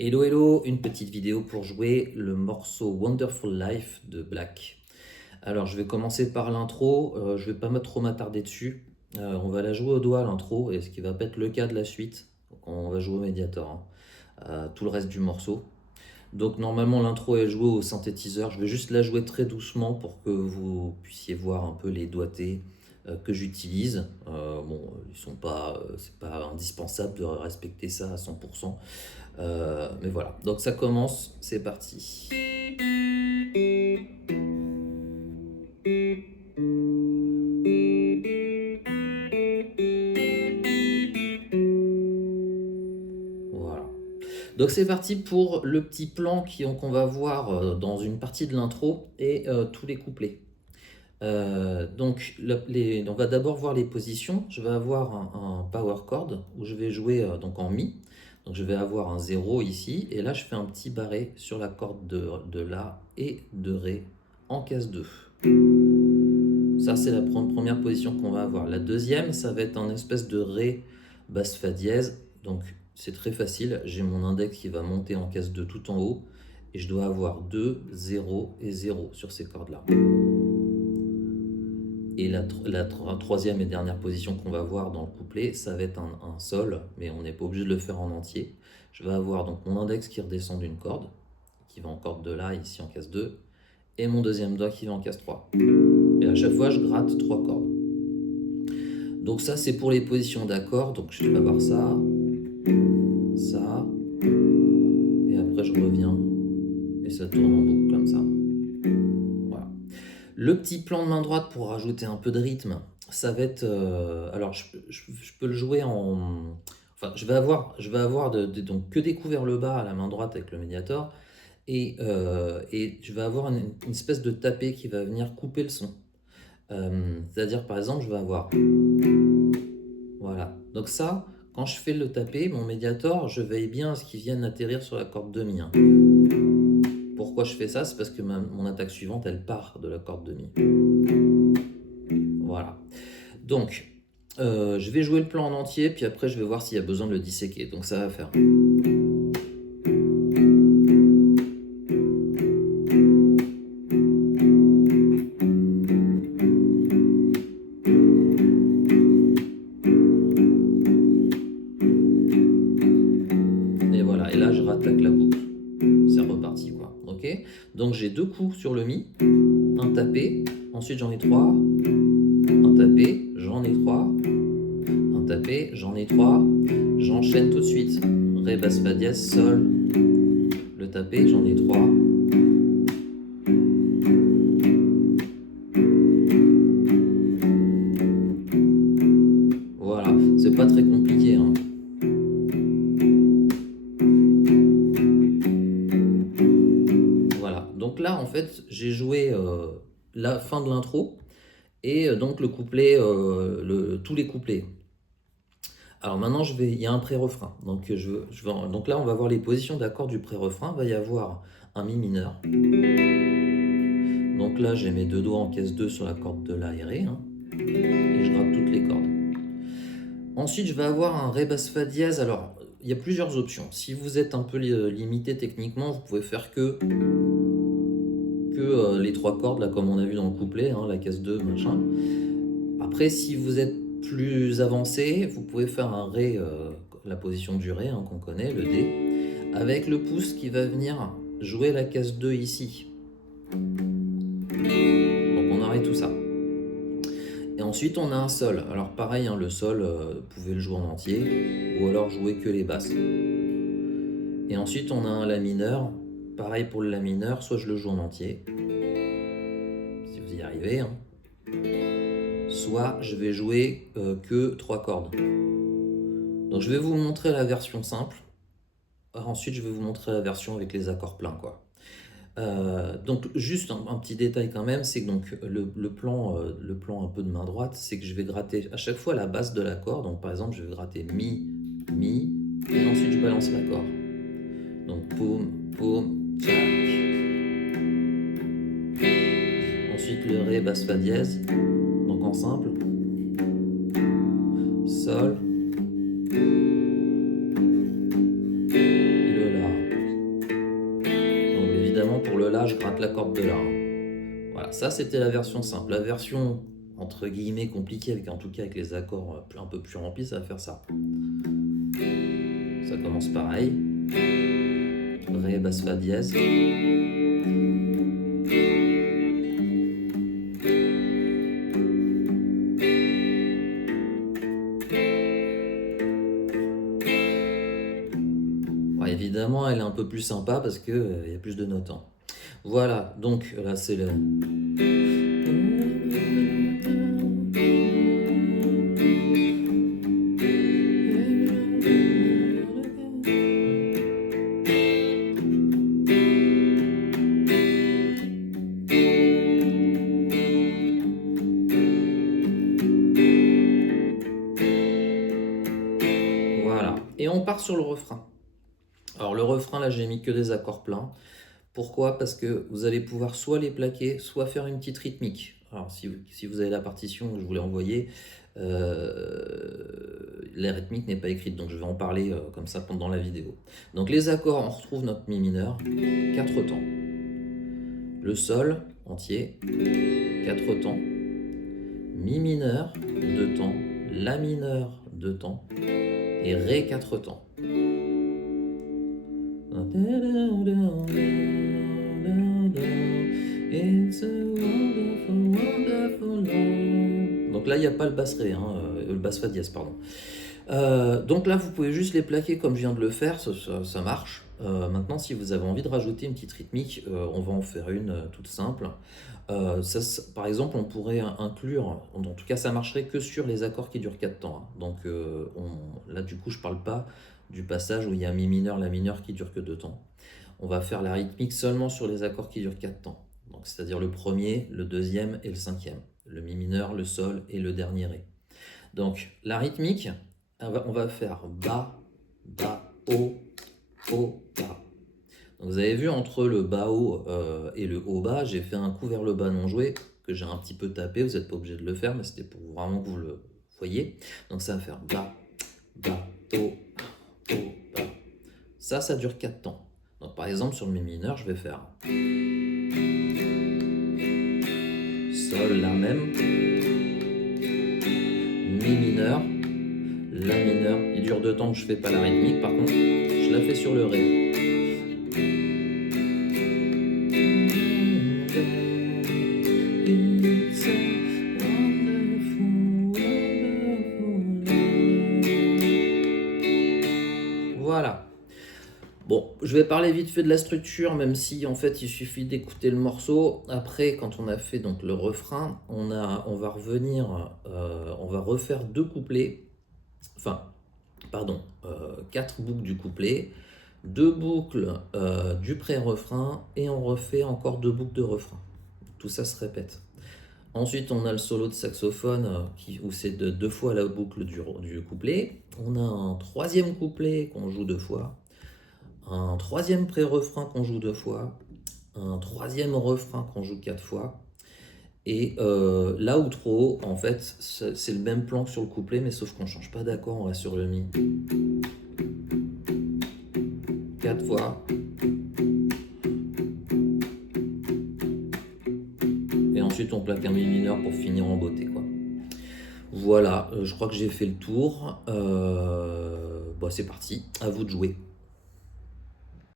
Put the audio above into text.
Hello hello, une petite vidéo pour jouer le morceau Wonderful Life de Black. Alors je vais commencer par l'intro, je vais pas trop m'attarder dessus. On va la jouer au doigt l'intro, et ce qui va pas être le cas de la suite. Donc on va jouer au Mediator, tout le reste du morceau. Donc normalement l'intro est jouée au synthétiseur, je vais juste la jouer très doucement pour que vous puissiez voir un peu les doigtés que j'utilise. Bon, c'est pas indispensable de respecter ça à 100%. Mais voilà, donc ça commence, c'est parti. Voilà. Donc c'est parti pour le petit plan qu'on va voir dans une partie de l'intro et tous les couplets. On va d'abord voir les positions. Je vais avoir un power chord où je vais jouer donc en mi. Donc je vais avoir un 0 ici, et là je fais un petit barré sur la corde de La et de Ré en case 2. Ça c'est la première position qu'on va avoir. La deuxième, ça va être un espèce de Ré basse Fa dièse. Donc c'est très facile, j'ai mon index qui va monter en case 2 tout en haut, et je dois avoir 2, 0 et 0 sur ces cordes là. Et la troisième et dernière position qu'on va voir dans le couplet, ça va être un sol, mais on n'est pas obligé de le faire en entier. Je vais avoir donc mon index qui redescend d'une corde, qui va en corde de La ici en case 2, et mon deuxième doigt qui va en case 3. Et à chaque fois, je gratte 3 cordes. Donc ça, c'est pour les positions d'accords. Donc je vais avoir ça, ça, et après je reviens, et ça tourne en boucle comme ça. Voilà. Le petit plan de main droite pour rajouter un peu de rythme, ça va être... alors, je peux le jouer en... Enfin, je vais avoir donc que découvert le bas à la main droite avec le Mediator, et je vais avoir une espèce de tapé qui va venir couper le son. C'est-à-dire, par exemple, je vais avoir... Voilà. Donc ça, quand je fais le tapé, mon Mediator, je veille bien à ce qu'il vienne atterrir sur la corde de Mi. Pourquoi je fais ça? C'est parce que mon attaque suivante, elle part de la corde de Mi. Voilà. Donc, je vais jouer le plan en entier, puis après je vais voir s'il y a besoin de le disséquer. Donc ça va faire... Et voilà, et là je rattaque la boucle. C'est reparti, quoi. Ok? Donc j'ai 2 coups sur le Mi, un tapé, ensuite j'en ai 3, un tapé, j'en ai 3, un tapé, j'en ai 3, j'enchaîne tout de suite. Ré, basse, Fa dièse, Sol, le tapé, j'en ai 3. Voilà, c'est pas très compliqué, hein. Voilà, donc là en fait j'ai joué la fin de l'intro et donc le couplet, tous les couplets. Alors maintenant il y a un pré-refrain, donc, donc là on va voir les positions d'accords du pré-refrain. Il va y avoir un Mi mineur. Donc là j'ai mes 2 doigts en case 2 sur la corde de La et Ré, et je gratte toutes les cordes. Ensuite je vais avoir un Ré basse Fa dièse. Alors il y a plusieurs options. Si vous êtes un peu limité techniquement, vous pouvez faire que les 3 cordes là, comme on a vu dans le couplet, la case 2, machin. Après, si vous êtes plus avancé, vous pouvez faire un Ré, la position du Ré qu'on connaît, le D, avec le pouce qui va venir jouer la case 2 ici. Donc on arrête tout ça. Et ensuite on a un Sol. Alors pareil, le Sol, vous pouvez le jouer en entier, ou alors jouer que les basses. Et ensuite on a un La mineur. Pareil pour le La mineur, soit je le joue en entier, si vous y arrivez, soit je vais jouer que 3 cordes. Donc je vais vous montrer la version simple. Ensuite je vais vous montrer la version avec les accords pleins, quoi. Donc juste un petit détail quand même, c'est que donc le plan un peu de main droite, c'est que je vais gratter à chaque fois la base de l'accord. Donc par exemple je vais gratter Mi, Mi, et ensuite je balance l'accord. Donc poum, poum, tchac. Ensuite le Ré basse Fa dièse, donc en simple, Sol, et le La. vraiment pour le La, je gratte la corde de La. Hein. Voilà, ça c'était la version simple. La version entre guillemets compliquée, avec, en tout cas avec les accords un peu plus remplis, ça va faire ça. Ça commence pareil. Ré, basse, fa dièse. Évidemment, elle est un peu plus sympa parce qu'il y a plus de notes. Hein. Voilà, donc là c'est le... Voilà, et on part sur le refrain. Alors le refrain, là j'ai mis que des accords pleins. Pourquoi? Parce que vous allez pouvoir soit les plaquer, soit faire une petite rythmique. Alors si vous avez la partition que je voulais envoyer, la rythmique n'est pas écrite, donc je vais en parler comme ça pendant la vidéo. Donc les accords, on retrouve notre Mi mineur, 4 temps. Le Sol entier, 4 temps. Mi mineur, 2 temps. La mineur, 2 temps. Et Ré, 4 temps. Donc là, il n'y a pas le basse Ré, hein, le basse Fa dièse, pardon. Donc là, vous pouvez juste les plaquer comme je viens de le faire, ça marche. Maintenant, si vous avez envie de rajouter une petite rythmique, on va en faire une toute simple. Par exemple, on pourrait inclure, en tout cas ça marcherait que sur les accords qui durent 4 temps. Hein. Donc là, du coup, je parle pas du passage où il y a Mi mineur, La mineur qui dure que 2 temps. On va faire la rythmique seulement sur les accords qui durent 4 temps. Donc c'est-à-dire le premier, le deuxième et le cinquième. Le Mi mineur, le Sol et le dernier Ré. Donc la rythmique, on va faire Bas, Bas, Haut, Haut, Bas. Donc vous avez vu entre le Bas haut et le Haut bas, j'ai fait un coup vers le bas non joué que j'ai un petit peu tapé, vous n'êtes pas obligé de le faire, mais c'était pour vraiment que vous le voyez. Donc ça va faire Bas, Bas, Haut, Haut, Bas. Ça dure 4 temps. Donc par exemple sur le Mi mineur, je vais faire Sol, La même, Mi mineur, La mineur. Il dure 2 temps que je fais pas la rythmique, par contre, je la fais sur le Ré. Voilà. Bon, je vais parler vite fait de la structure, même si en fait il suffit d'écouter le morceau. Après, quand on a fait donc le refrain, on va revenir, on va refaire 2 couplets, enfin, pardon, 4 boucles du couplet, 2 boucles du pré-refrain, et on refait encore 2 boucles de refrain. Tout ça se répète. Ensuite, on a le solo de saxophone où c'est 2 fois la boucle du couplet. On a un 3e couplet qu'on joue 2 fois. Un 3e pré-refrain qu'on joue 2 fois, un 3e refrain qu'on joue 4 fois, et l'outro, en fait, c'est le même plan que sur le couplet, mais sauf qu'on ne change pas d'accord, on reste sur le Mi. 4 fois. Et ensuite, on plaque un Mi mineur pour finir en beauté, quoi. Voilà, je crois que j'ai fait le tour. Bon, c'est parti, à vous de jouer.